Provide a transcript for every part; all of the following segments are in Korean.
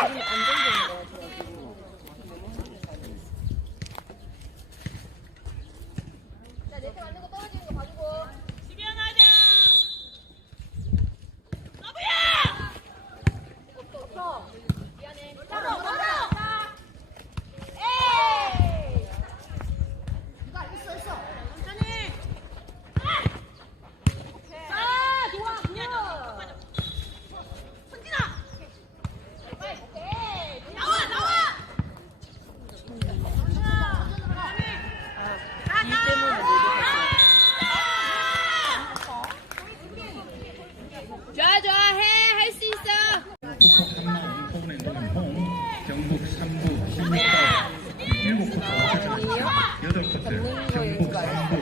안정적인 거 같아가지고. 이 때문에 못 좋아 좋아 해 할 수 있어 쿠퍼 3만 인포은행동은 홈 경북 3부 16번 7쿼터 여덟 쿼터 경북 3부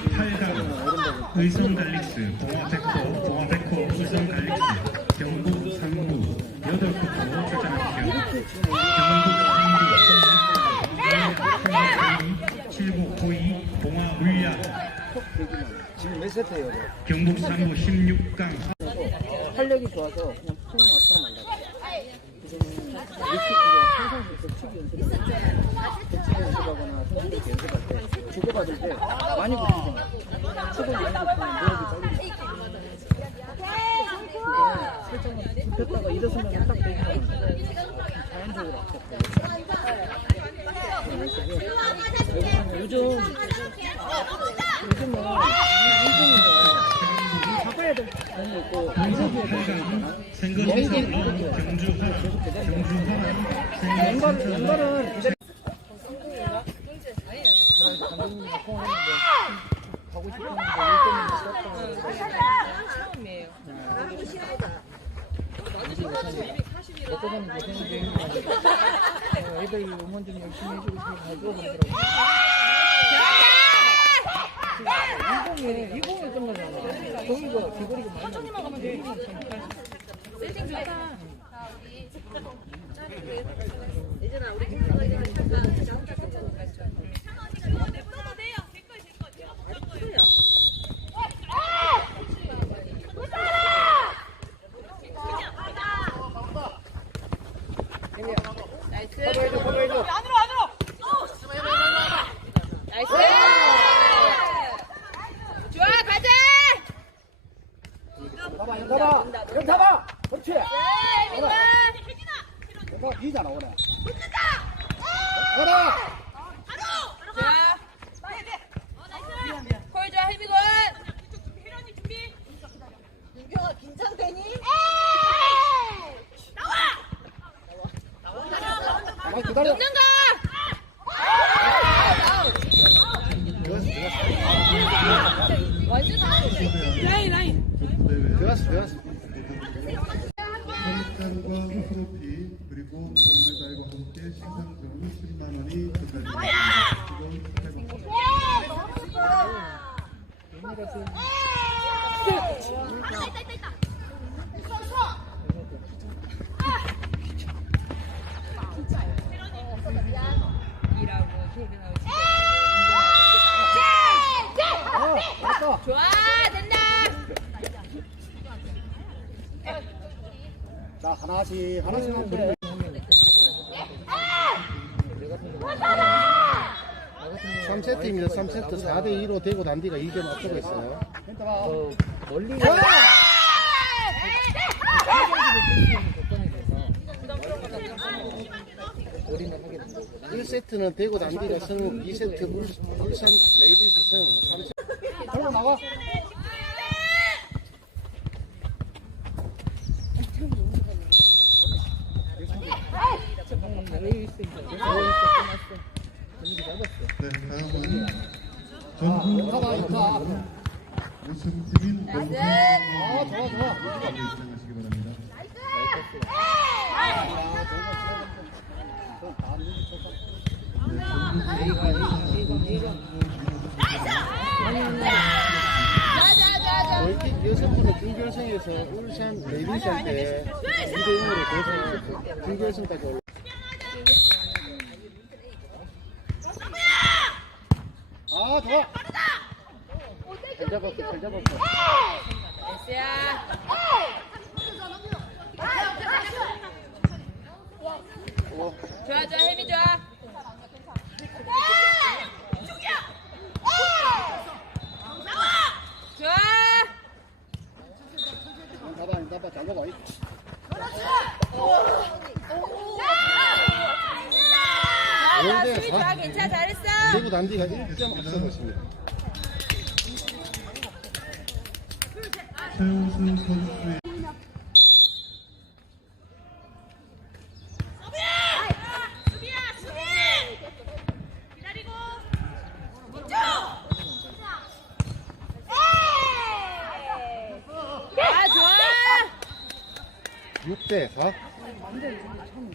18강 의성 갈릭스 동아백호 동아백호 의성 갈릭스 경북 3부 여덟 쿼터 출전합니다 경북 3부 7구 9위 동아 물량 지금 몇 세트예요? 경북 3부 16강 활력이 좋아서 그냥 이제 평상시에 격투기 연습을 격투기 연습하거나 선수들 연습할 때 주고받을 때 많이 붙이잖아. 축을 많이 붙이면 무역이 빨리 살짝 붙였다가 일어서면 딱 되면 자연적으로 앞섰고. 요즘 요즘은 바꿔야 될 부분이 있고 인쇄기에 있잖아. 생거에서 나온 경주화 경주화 왼발 생거 왼발은 기다리. 그래서 감독님이 포함했는데 가고 싶었는데 일 때문에 쉬었다고 처음이에요. 어떤 사람은 고생 중인데 어, 애들 응원 좀 열심히 해주고 잘 들어보더라고. 20에 20에 끝나잖아. 거기가 비거리가 많이 천천히만 가면 돼. 세팅 좋다. 나이스. 커버해줘 커버해줘. 나이스 좋아 가자 봐봐 형 봐봐 형 봐봐 그렇지 혜민아 형 비잖아 오래 가라 좋아 콜 좋아 혜미군 윤경아 긴장되니? 가만 기다려 는가 완전 라인 라인 들어갔어 들어갔어 선물장과 트로피 그리고 동메달과 함께 신상금이 10만 원이 전달됩니다. 지금 일하고 퇴근하고 집에 어 왔어 좋아 된다 자 하나씩 하나씩 하면 돼 3세트입니다. 3세트 4대 2로 되고 난 뒤가 2점 앞서고 있어요. 어, 멀리 우리는 하게 된 거고 1세트는 되고 난 뒤가 승, 2세트 울, 울산 레이디스 승, 3세트 걸고 나가 결승에서 울산 레이비스할 때 2대 1로 결승했었죠. 준결승까지 올라. 아 좋아. 잘 잡았고 잘 잡았고. 에스야. 좋아 좋아 혜미 좋아. 봐. 잘했어. 1점 6대 4. 근데 참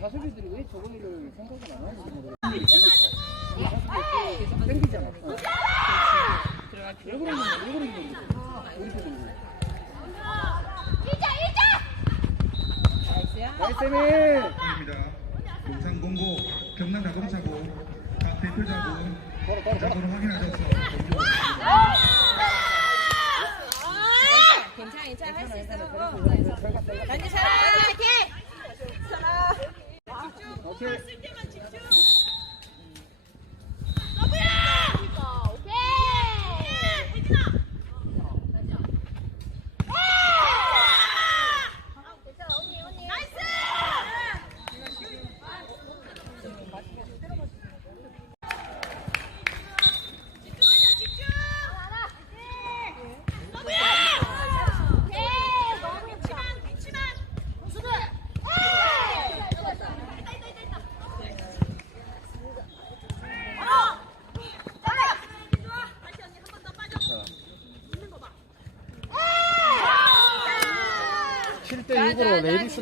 자수비들이 왜 저거를 생각을 안 하는지 계속 땡기잖아. 어. 왜 그러는 거야? 왜 그러는 거야? 여기서 그러는 거야. 나이스 미 입니다. 용산 공고 경남 자동차고 각 대표자분. 자고로 확인하셔서 공고 괜찮아 괜찮아 할 수 있어 단지 사랑 화이팅 오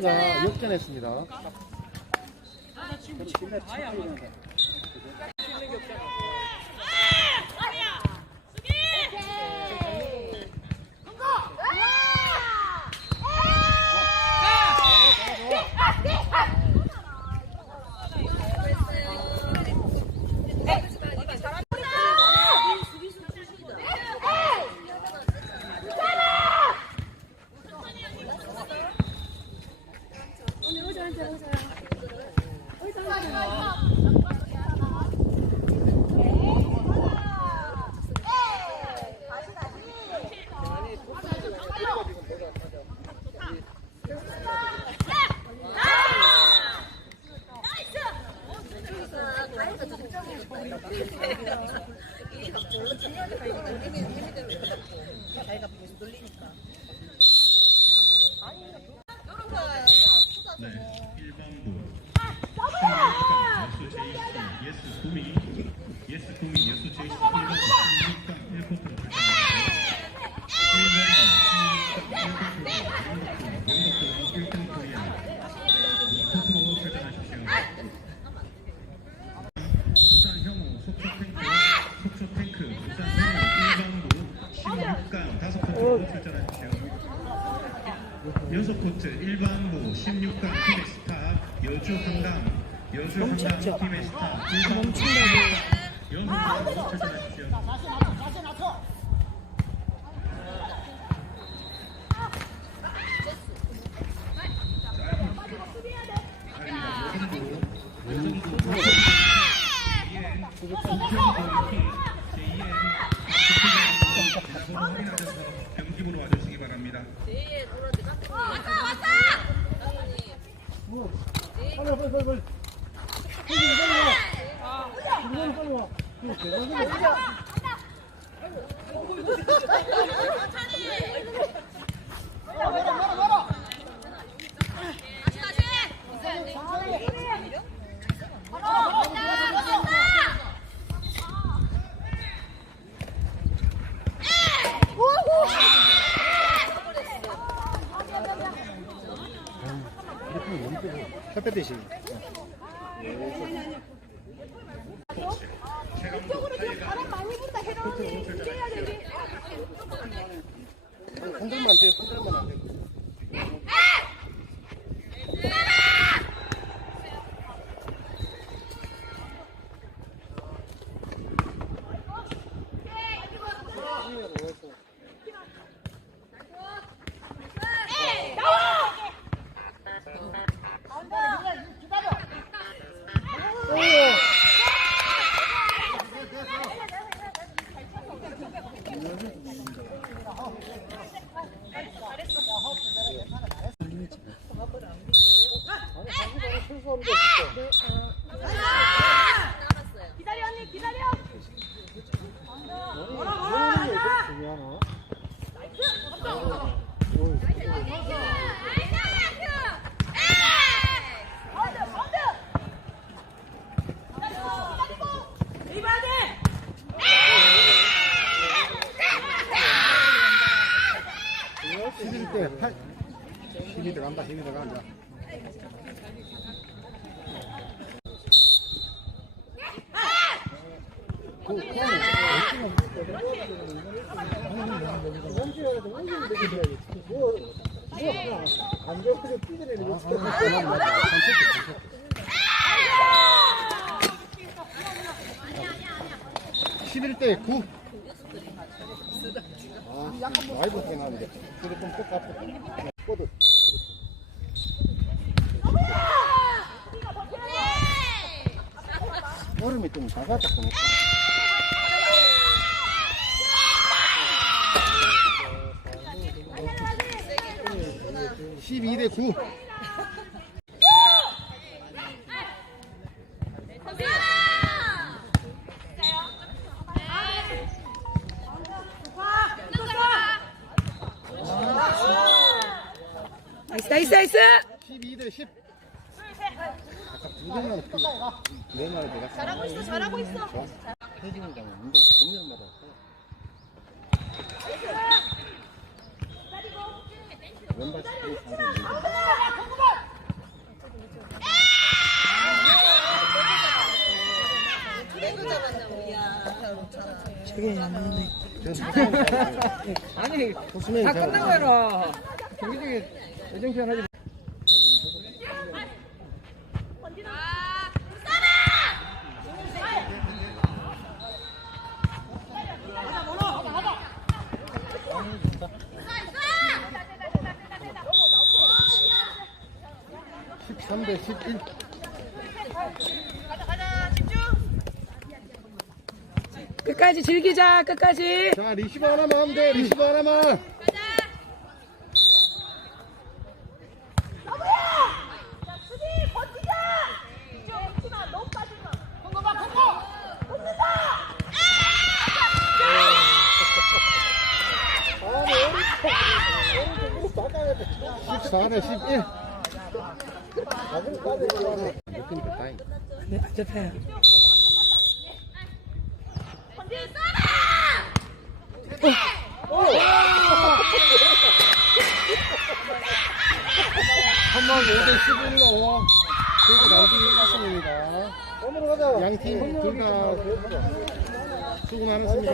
6으로 레이디스가 역전했습니다. 네, 1번부 16강 여수 제2수 예스 구미 예스 구미 여수 제1 1번 16강 1포트로 출전하셨습니다. 1번부 16강 1포트 영덕도 1등 코리아 2포트로 출전하십시오. 부산 형우 속초 탱크 속초 탱크 부산 형우 1번부 16강 5포트로 출전하십시오. 여섯 코트 일반부 16강 팀의 스타 여주 한강 여주 한강 팀의 스타 두번 여섯 코트로 출전하십시오. 경 기부로 와주시기 바랍니다. 빨리 빨리 빨리 빨리. 빨리 빨리 와. 이거 대박이네. দেশে 들어가 앉아. 십일 대 구. 아, 많이 붙게 나는데. 그래도 좀 똑같아. 꼬드. 얼음이 좀 작았다 보니까. 십이 대 구. 나이스 나이스 나이스 12대 10. 그, 내 말에 내가 잘하고 있어, 잘하고 있어. 해지운동 운동 금년마다 왼발 스프링 상대 아니 호수맨 다잘 끝나고 해라 경기 중에 애정표현 하지 삼대 11. 끝까지 즐기자 끝까지 자, 리시버 하나만 하면 돼. 리시버 하나만. 대 11. 느낌이 다행. 네 앉아봐요 한번 5대 11로 그리고 남기 1승입니다. 양팀 둘다 수고 많았습니다.